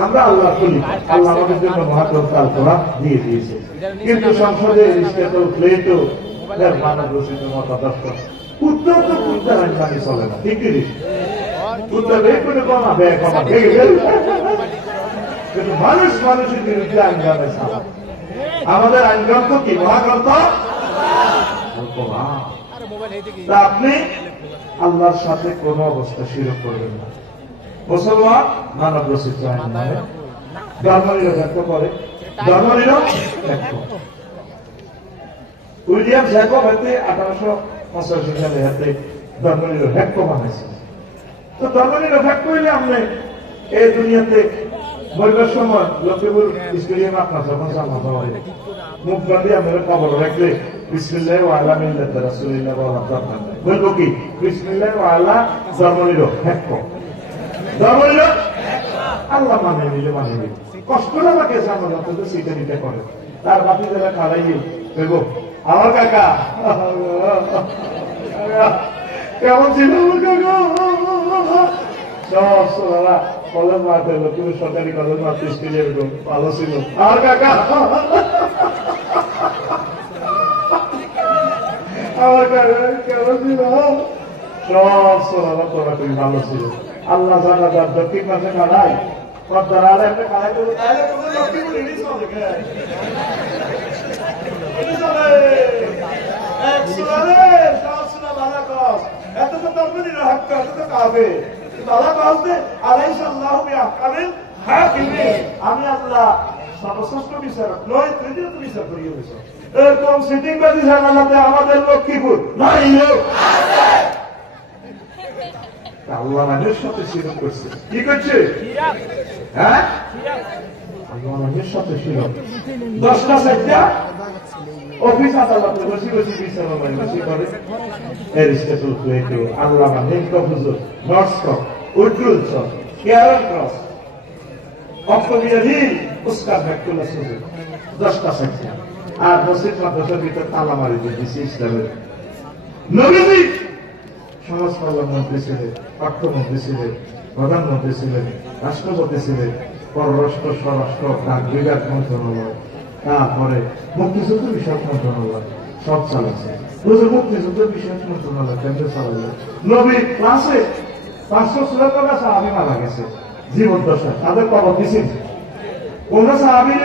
আমরা আল্লাহ করি, আল্লাহ আমাদের জন্য মহাগ্রন্থ আল কোরআন দিয়ে দিয়েছে, কিন্তু সংসদে প্লেটো মানব রচিত মতাদর্শ উত্তর তো উত্তর আইনকানি চলে না, ঠিক কি? উত্তর করে কমা ব্যয় কমা ভেঙে ফেলবে, কিন্তু মানুষ মানুষের বিরুদ্ধে আইনগ্রামে ছাড়া। আমাদের আইনগ্রন্থ কি? মহাগ্রন্থ। আপনি আল্লাহর সাথে কোন অবস্থা শিরক করবেন না। মুসলমান মানব রচিত আইন মানে ধর্ম নিরপেক্ষ করে, ধর্ম নিরপেক্ষ। উইলিয়াম জ্যাকব হাতে 1885 সালে হাতে ধর্ম নিরপেক্ষ বানাইছে। তো ধর্ম নিরপেক্ষ হইলে আপনি এই দুনিয়াতে মরবার সময় লক্ষ্মীপুর স্টেডিয়াম আপনার যখন জামা হয় মুখ বান্ধে আপনারা খবর রাখলে বিসমিল্লাহ ওয়া আলা মিল্লাতি রাসূলিল্লাহ বলবো কি? বিসমিল্লাহ ওয়া আলা ধর্ম নিরপেক্ষ। ধর্ম আল্লাহ মানে নিলে মানে নিল, কষ্ট না আমাকে জানো তো সেটা নিতে করে তার বাতি যারা খাড়াই দেখো আমার কাকা কেমন ছিল আমার কাকা? সব সোনারা কলেজ মারতে হলো, তুমি সরকারি কলেজ মারতে স্টেজে ভালো ছিল আমার কাকা। আমার কাকা কেমন ছিল? সব সোনারা তোরা তুমি ভালো ছিল। আল্লাহ জানা যার দক্ষিণ মাসে খাড়াই পদ্মার আলে একটা খাড়াই করবো এত তো তরফির হক এত তো কাবে আমি আল্লাহ সর্বশ্রেষ্ঠ বিচারক নয়, তৃতীয় বিচার করিয়ে দিয়েছ। এরকম সিটিংবাদী জানালাতে আমাদের লক্ষ্মীপুর নাই আল্লাহ রানের সাথে শিরক করছে। কি করছে? হ্যাঁ, আল্লাহ রানের সাথে শিরক। 10টা 4টা অফিস আদালতে বসে বসে বিচার বসে করে এরিস্টটল প্লেটো আল্লাহ নিকট হুজুর নর্সকপ উড্রুল চক কেয়ারন ক্রস অক্টোবিয়ারি উস্কার ভ্যাকুলাস হুজুর 10টা 4টা আর মসজিদ মাদ্রাসার ভিতর তালা মারি দিয়েছে ইসলামের। নবীজি সমাজ কল্যাণ মন্ত্রী ছিলেন, অর্থমন্ত্রী ছিলেন, প্রধানমন্ত্রী ছিলেন, রাষ্ট্রপতি ছিলেন, পররাষ্ট্র স্বরাষ্ট্র ডাক বিভাগ মন্ত্রণালয়, তারপরে মুক্তিযুদ্ধ বিষয়ক মন্ত্রণালয় সব চালাচ্ছে। মুক্তিযুদ্ধ বিষয়ক মন্ত্রণালয় কেন্দ্র চালাইল। নবী ক্লাসে 500 সাহাবী মারা গেছে জীবদ্দশায়, তাদের কবর দিয়েছেন কোন সাহাবী?